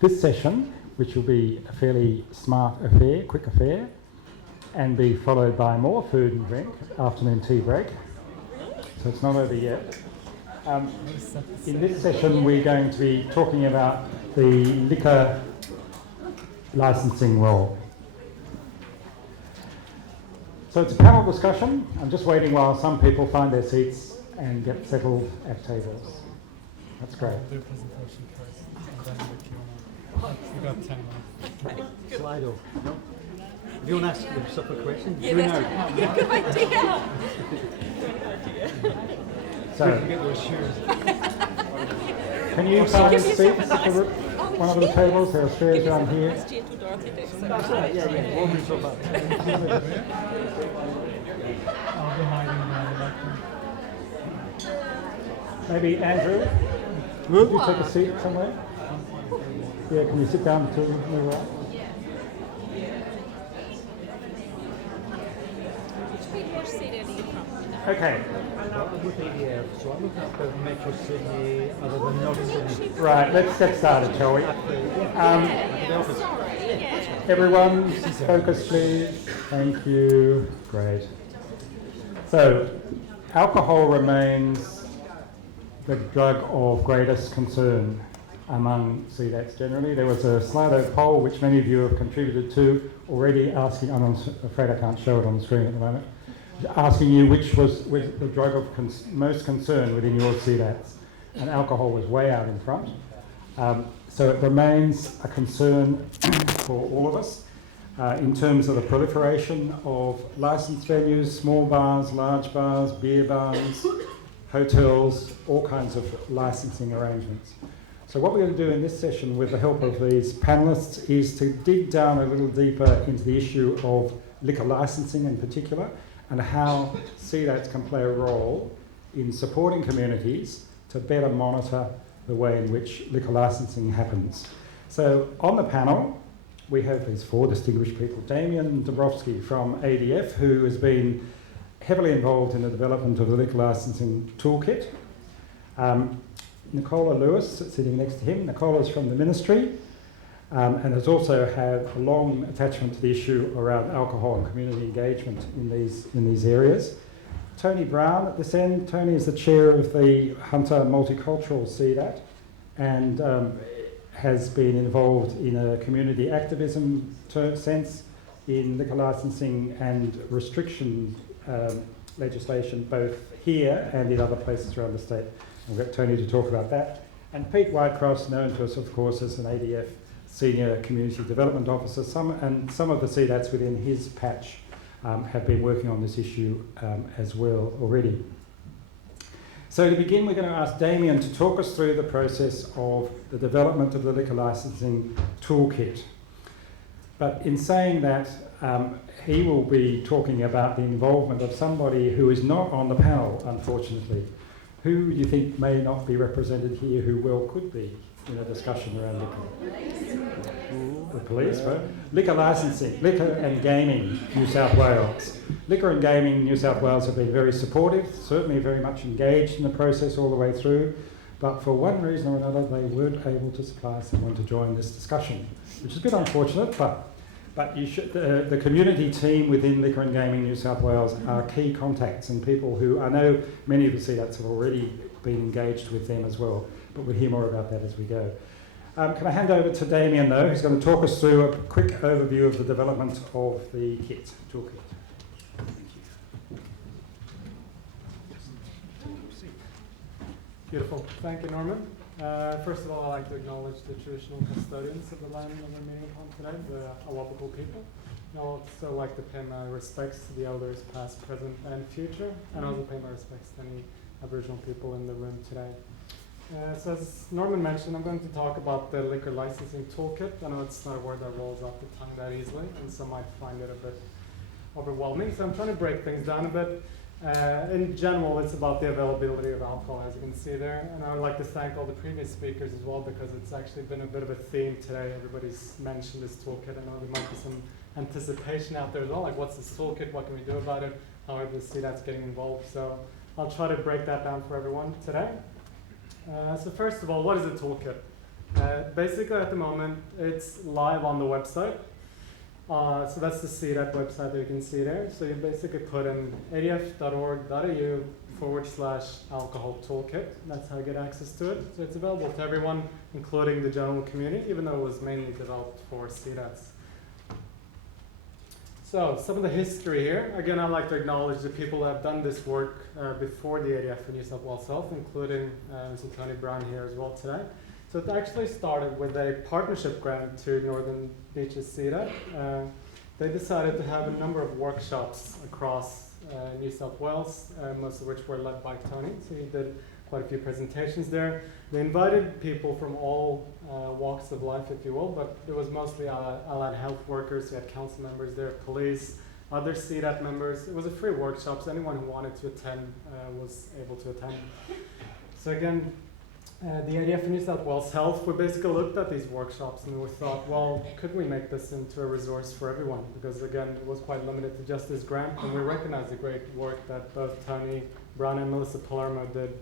this session, which will be a fairly smart affair, quick affair, and be followed by more food and drink, afternoon tea break. So it's not over yet. In this session, we're going to be talking about the liquor licensing role. So it's a panel discussion. I'm just waiting while some people find their seats and get settled at tables. That's great. Do a presentation first, and then the Q&A. We've got 10 minutes. Slido. No? If you want to ask a separate question, Yeah, good idea. So, Get those shoes. can you find seats at one of the tables? There are chairs around here. That's Jane to Dorothy too, so that's right, yeah. Won't be so bad. I'll be hiding behind the back. Maybe Andrew, would you take a seat somewhere? Yeah, can you sit down to the right? which papers say that you from? Okay, With ADF, so I'm looking at the Metro Sydney, other than North Sydney. right, let's get started, shall we? Everyone, focus please. Thank you. Great. So, alcohol remains the drug of greatest concern among CDATs generally. There was a Slido poll which many of you have contributed to already asking, I'm afraid I can't show it on the screen at the moment, asking you which was the drug of most concern within your CDATs, and alcohol was way out in front. So it remains a concern for all of us in terms of the proliferation of licensed venues, small bars, large bars, beer barns, hotels, all kinds of licensing arrangements. So what we're going to do in this session with the help of these panellists is to dig down a little deeper into the issue of liquor licensing in particular, and how CDATs can play a role in supporting communities to better monitor the way in which liquor licensing happens. So on the panel, we have these four distinguished people. Damian Dabrowski from ADF, who has been heavily involved in the development of the liquor licensing toolkit. Nicola Lewis, sitting next to him. Nicola's from the ministry, and has also had a long attachment to the issue around alcohol and community engagement in these areas. Tony Brown at this end. Tony is the chair of the Hunter Multicultural CDAT, and has been involved in a community activism sense in liquor licensing and restriction legislation, both here and in other places around the state. We'll get Tony to talk about that. And Pete Whitecross, known to us, of course, as an ADF Senior Community Development Officer. Some of the CDATs within his patch have been working on this issue as well already. So to begin, we're going to ask Damian to talk us through the process of the development of the liquor licensing toolkit. But in saying that, he will be talking about the involvement of somebody who is not on the panel, unfortunately. Who do you think may not be represented here who well could be in a discussion around liquor? The police, right? Liquor licensing, Liquor and Gaming New South Wales. Liquor and Gaming New South Wales have been very supportive, certainly very much engaged in the process all the way through, but for one reason or another they weren't able to supply someone to join this discussion, which is a bit unfortunate, but you should, the community team within Liquor and Gaming New South Wales are key contacts and people who, I know many of the CDATs have already been engaged with them as well, but we'll hear more about that as we go. Can I hand over to Damian though, who's going to talk us through a quick overview of the development of the toolkit. Beautiful. Thank you, Norman. First of all, I'd like to acknowledge the traditional custodians of the land that we're meeting upon today, the Awabakal people. And I'd also like to pay my respects to the elders past, present, and future, and also pay my respects to any Aboriginal people in the room today. So as Norman mentioned, I'm going to talk about the liquor licensing toolkit. I know it's not a word that rolls off the tongue that easily, and some might find it a bit overwhelming, so I'm trying to break things down a bit. In general, it's about the availability of alcohol, as you can see there. And I would like to thank all the previous speakers as well, because it's actually been a bit of a theme today. Everybody's mentioned this toolkit. I know there might be some anticipation out there as well, like what's this toolkit, what can we do about it, how are the CDATs getting involved. So I'll try to break that down for everyone today. So first of all, what is a toolkit? Basically, at the moment, it's live on the website. So that's the CDAT website that you can see there. So you basically put in adf.org.au/alcohol toolkit. That's how you get access to it. So it's available to everyone, including the general community, even though it was mainly developed for CDATs. So some of the history here. Again, I'd like to acknowledge the people that have done this work before the ADF in New South Wales Health, including Mr. Tony Brown here as well today. So it actually started with a partnership grant to Northern Beaches CDAT. They decided to have a number of workshops across New South Wales, most of which were led by Tony. So he did quite a few presentations there. They invited people from all walks of life, if you will, but it was mostly allied health workers. You had council members there, police, other CDAT members. It was a free workshop, so anyone who wanted to attend was able to attend. So again, the ADF in New South Wales Health, we basically looked at these workshops and we thought, well, could we make this into a resource for everyone? Because again, it was quite limited to just this grant, and we recognize the great work that both Tony Brown and Melissa Palermo did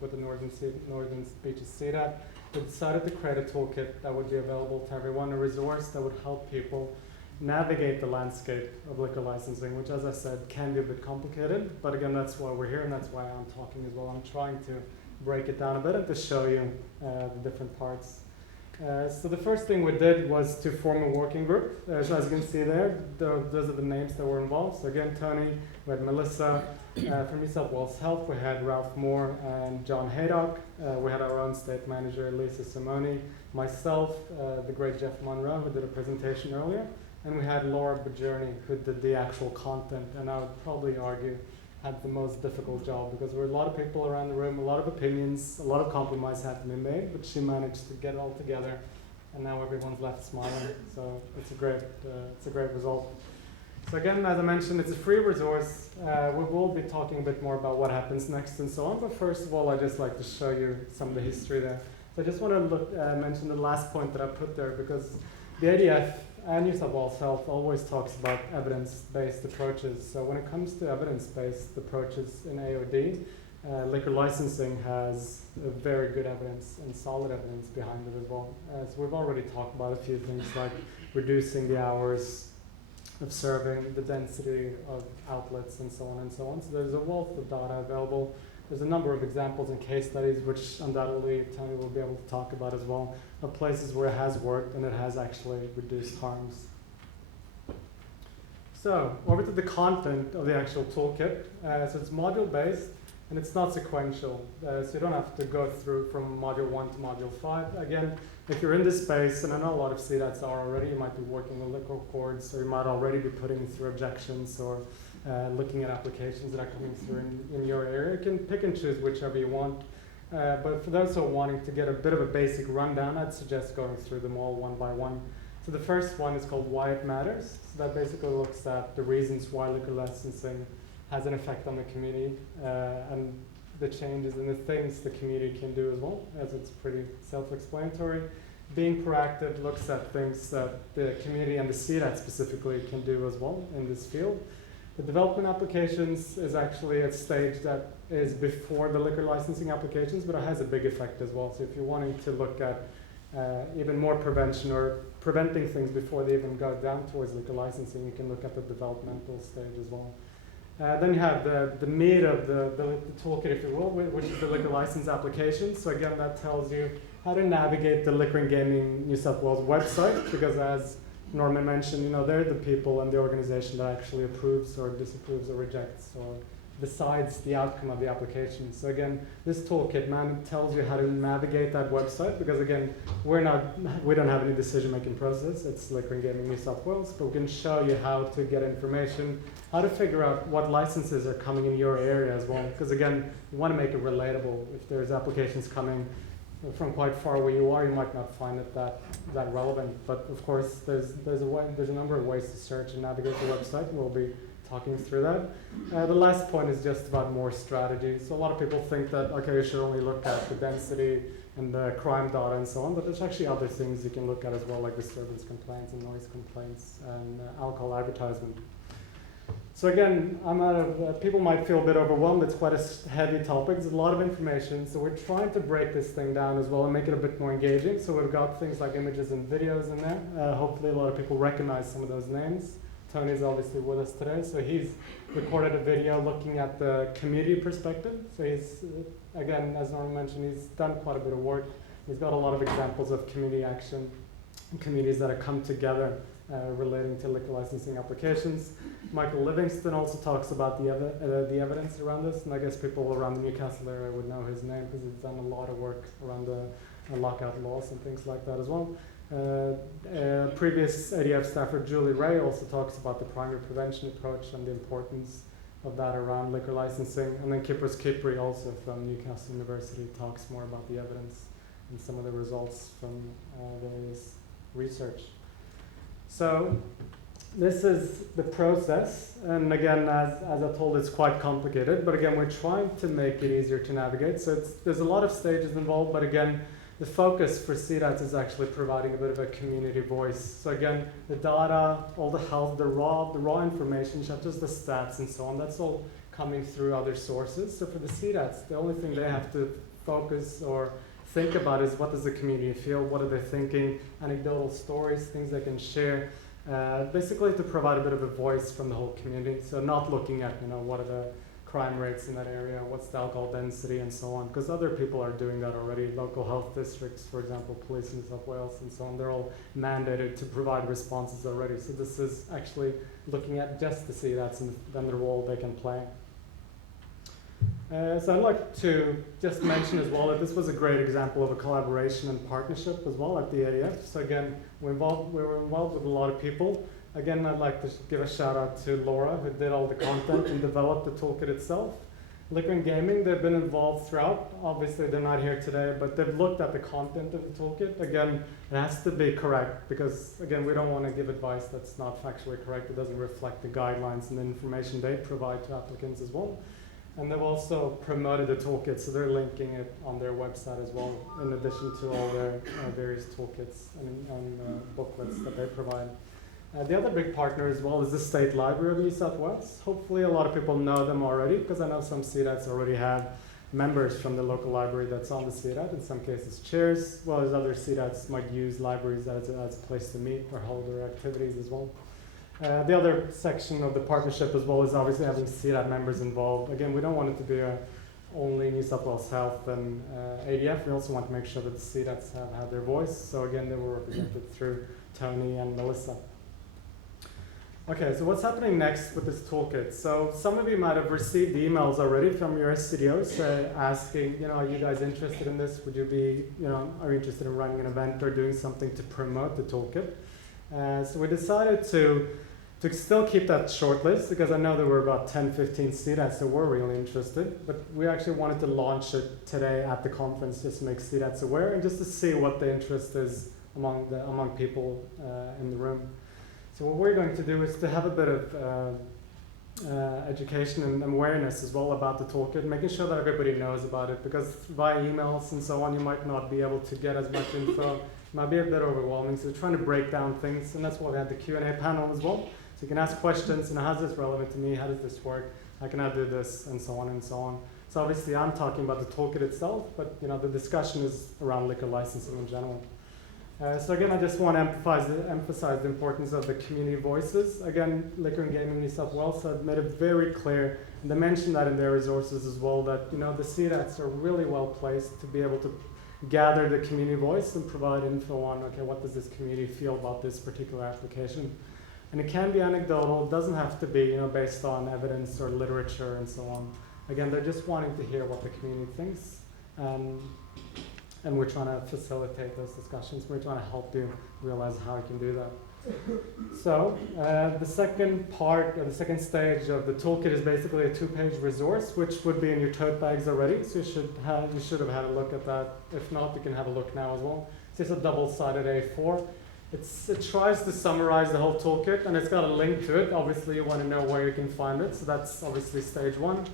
with the Northern Beaches CDAT. We decided to create a toolkit that would be available to everyone, a resource that would help people navigate the landscape of liquor licensing, which, as I said, can be a bit complicated. But again, that's why we're here, and that's why I'm talking as well. I'm trying to break it down a bit and to show you the different parts. So the first thing we did was to form a working group. So as you can see there, those are the names that were involved. So again, Tony, we had Melissa from New South Wales Health, we had Ralph Moore and John Haydock, we had our own state manager, Lisa Simoni, myself, the great Jeff Monroe, who did a presentation earlier, and we had Laura Bajorni, who did the actual content, and I would probably argue had the most difficult job, because there were a lot of people around the room, a lot of opinions, a lot of compromise had to be made, but she managed to get it all together, and now everyone's left smiling. So it's a great result. So again, as I mentioned, it's a free resource. We will be talking a bit more about what happens next and so on, but first of all, I'd just like to show you some of the history there. So I just want to mention the last point that I put there, because the ADF and New South Wales Health always talks about evidence-based approaches. So when it comes to evidence-based approaches in AOD, liquor licensing has very good evidence and solid evidence behind it as well. So we've already talked about a few things like reducing the hours of serving, the density of outlets, and so on and so on. So there's a wealth of data available. There's a number of examples and case studies, which undoubtedly Tony will be able to talk about as well, of places where it has worked and it has actually reduced harms. So over to the content of the actual toolkit. So it's module-based and it's not sequential. So you don't have to go through from module 1 to module 5. Again, if you're in this space, and I know a lot of CDATs are already, you might be working with liquor courts, or you might already be putting through objections or looking at applications that are coming through in your area. You can pick and choose whichever you want. But for those who are wanting to get a bit of a basic rundown, I'd suggest going through them all one by one. So the first one is called Why It Matters. So that basically looks at the reasons why liquor licensing has an effect on the community and the changes and the things the community can do as well, as it's pretty self-explanatory. Being Proactive looks at things that the community and the CDAT specifically can do as well in this field. The development applications is actually a stage that is before the liquor licensing applications, but it has a big effect as well. So if you're wanting to look at even more prevention or preventing things before they even go down towards liquor licensing, you can look at the developmental stage as well. Then you have the meat of the toolkit, if you will, which is the liquor license application. So again, that tells you how to navigate the Liquor and Gaming New South Wales website, because as Norman mentioned, they're the people and the organization that actually approves or disapproves or rejects or decides the outcome of the application. So again, this toolkit tells you how to navigate that website, because again, we don't have any decision-making process. It's Liquor and Gaming New South Wales, but we can show you how to get information, how to figure out what licenses are coming in your area as well. Because again, you want to make it relatable. If there's applications coming from quite far where you are, you might not find it that relevant. But of course, there's a number of ways to search and navigate the website. We'll be talking through that. The last point is just about more strategy. So a lot of people think that, okay, you should only look at the density and the crime data and so on, but there's actually other things you can look at as well, like disturbance complaints and noise complaints and alcohol advertisement. So again, people might feel a bit overwhelmed. It's quite a heavy topic. There's a lot of information. So we're trying to break this thing down as well and make it a bit more engaging. So we've got things like images and videos in there. Hopefully a lot of people recognize some of those names. Tony's obviously with us today. So he's recorded a video looking at the community perspective. So he's, again, as Norman mentioned, he's done quite a bit of work. He's got a lot of examples of community action and communities that have come together relating to liquor licensing applications. Michael Livingston also talks about the evidence around this, and I guess people around the Newcastle area would know his name because he's done a lot of work around the lockout laws and things like that as well. Previous ADF staffer Julie Ray also talks about the primary prevention approach and the importance of that around liquor licensing. And then Kypros Kypri also from Newcastle University talks more about the evidence and some of the results from various research. So this is the process, and again, as I told, it's quite complicated, but again, we're trying to make it easier to navigate. So there's a lot of stages involved, but again, the focus for CDAT is actually providing a bit of a community voice. So again, the data, all the health, the raw information, such as the stats and so on, that's all coming through other sources. So for the CDATs, the only thing they have to focus or think about is what does the community feel, what are they thinking, anecdotal stories, things they can share, basically to provide a bit of a voice from the whole community. So not looking at, what are the crime rates in that area, what's the alcohol density and so on, because other people are doing that already. Local health districts, for example, police in New South Wales and so on, they're all mandated to provide responses already. So this is actually looking at just the CDATs and then the role they can play. So I'd like to just mention as well that this was a great example of a collaboration and partnership as well at the ADF. So again, we were involved with a lot of people. Again, I'd like to give a shout out to Laura, who did all the content and developed the toolkit itself. Liquor and Gaming, they've been involved throughout. Obviously, they're not here today, but they've looked at the content of the toolkit. Again, it has to be correct because, again, we don't want to give advice that's not factually correct. It doesn't reflect the guidelines and the information they provide to applicants as well. And they've also promoted the toolkit, so they're linking it on their website as well, in addition to all their various toolkits and booklets that they provide. The other big partner as well is the State Library of New South Wales. Hopefully a lot of people know them already, because I know some CDATs already have members from the local library that's on the CDAT, in some cases chairs, as well as other CDATs might use libraries as a place to meet or hold their activities as well. The other section of the partnership as well is obviously having CDAT members involved. Again, we don't want it to be only New South Wales Health and ADF. We also want to make sure that the CDATs have their voice. So again, they were represented through Tony and Melissa. Okay, so what's happening next with this toolkit? So some of you might have received emails already from your SCDOs asking, are you guys interested in this? Would you be, are you interested in running an event or doing something to promote the toolkit? So we decided to still keep that short list, because I know there were about 10, 15 CDATs that were really interested, but we actually wanted to launch it today at the conference, just to make CDATs aware and just to see what the interest is among people in the room. So what we're going to do is to have a bit of education and awareness as well about the toolkit, making sure that everybody knows about it, because via emails and so on, you might not be able to get as much info. It might be a bit overwhelming, so we're trying to break down things, and that's why we had the Q&A panel as well. So you can ask questions, how's this relevant to me, how does this work, how can I do this, and so on and so on. So obviously I'm talking about the toolkit itself, but the discussion is around liquor licensing in general. So again, I just want to emphasize the importance of the community voices. Again, Liquor and Gaming New South Wales have made it very clear, and they mentioned that in their resources as well, that the CDATs are really well placed to be able to gather the community voice and provide info on, okay, what does this community feel about this particular application? And it can be anecdotal, it doesn't have to be based on evidence or literature and so on. Again, they're just wanting to hear what the community thinks. And we're trying to facilitate those discussions. We're trying to help you realize how you can do that. So the second part, or the second stage of the toolkit is basically a 2-page resource, which would be in your tote bags already. So you should have had a look at that. If not, you can have a look now as well. It's just a double-sided A4. It tries to summarize the whole toolkit, and it's got a link to it. Obviously, you want to know where you can find it. So that's obviously stage 1.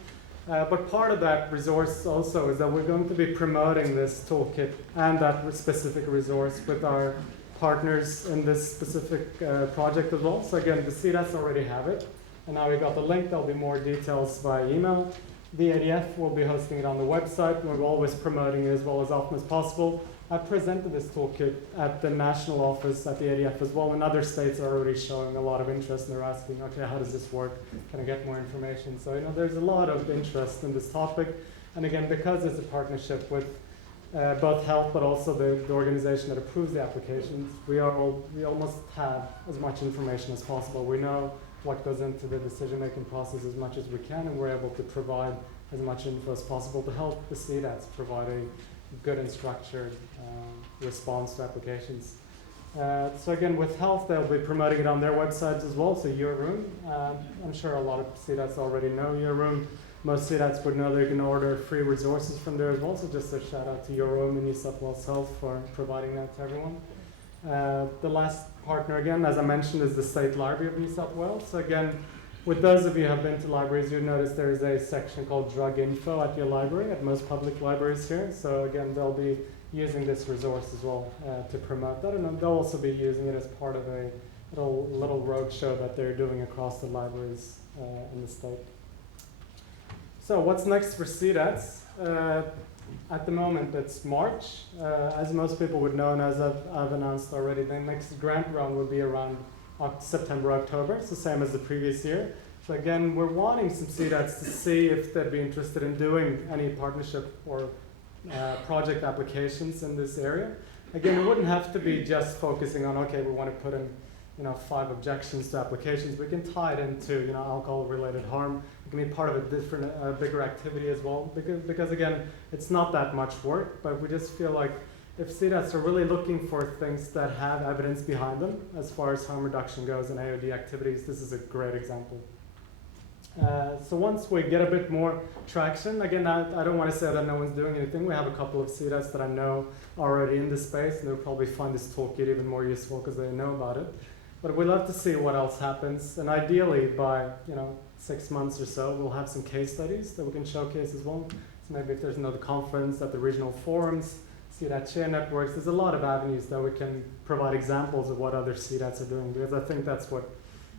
But part of that resource also is that we're going to be promoting this toolkit and that specific resource with our partners in this specific project as well. So again, the CDATs already have it. And now we got the link. There'll be more details via email. The ADF will be hosting it on the website. We're always promoting it as well as often as possible. I presented this toolkit at the national office at the ADF as well, and other states are already showing a lot of interest, and they're asking, okay, how does this work? Can I get more information? So, there's a lot of interest in this topic. And again, because it's a partnership with both health, but also the organization that approves the applications, we almost have as much information as possible. We know what goes into the decision-making process as much as we can, and we're able to provide as much info as possible to help the CDATs provide a good and structured response to applications. So again, with health, they'll be promoting it on their websites as well, so Your Room. I'm sure a lot of CDATs already know Your Room. Most CDATs would know they can order free resources from there as well, so just a shout out to Your Room and New South Wales Health for providing that to everyone. The last partner, again, as I mentioned, is the State Library of New South Wales. So again, with those of you who have been to libraries, you'll notice there is a section called Drug Info at your library, at most public libraries here. So again, they'll be using this resource as well to promote that, and they'll also be using it as part of a little road show that they're doing across the libraries in the state. So what's next for CDATs? At the moment, it's March. As most people would know, and as I've announced already, the next grant round will be around September, October. It's the same as the previous year. So again, we're wanting some CDATs to see if they'd be interested in doing any partnership or project applications in this area. Again, it wouldn't have to be just focusing on, okay, we want to put in 5 objections to applications. We can tie it into alcohol-related harm. It can be part of a different, bigger activity as well. Because again, it's not that much work, but we just feel like if CDATs are really looking for things that have evidence behind them, as far as harm reduction goes and AOD activities, this is a great example. So once we get a bit more traction, again, I don't want to say that no one's doing anything. We have a couple of CDATs that I know are already in this space, and they'll probably find this toolkit even more useful because they know about it. But we'd love to see what else happens, and ideally by 6 months or so, we'll have some case studies that we can showcase as well. So maybe if there's another conference at the regional forums, CDAT chair networks, there's a lot of avenues that we can provide examples of what other CDATs are doing, because I think that's what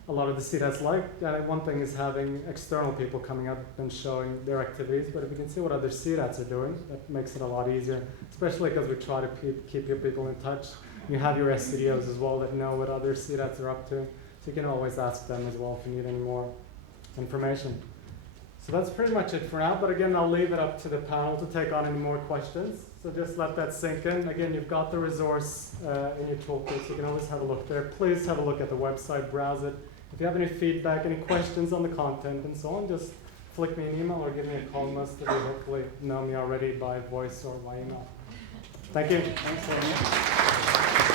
a lot of the CDATs like. One thing is having external people coming up and showing their activities, but if you can see what other CDATs are doing, that makes it a lot easier, especially because we try to keep your people in touch. You have your SCDOs as well that know what other CDATs are up to, so you can always ask them as well if you need any more information. So that's pretty much it for now, but again, I'll leave it up to the panel to take on any more questions. So just let that sink in. Again, you've got the resource in your toolkit, so you can always have a look there. Please have a look at the website, browse it. If you have any feedback, any questions on the content and so on, just flick me an email or give me a call. Most of you hopefully know me already by voice or by email. Thank you. Thanks very much.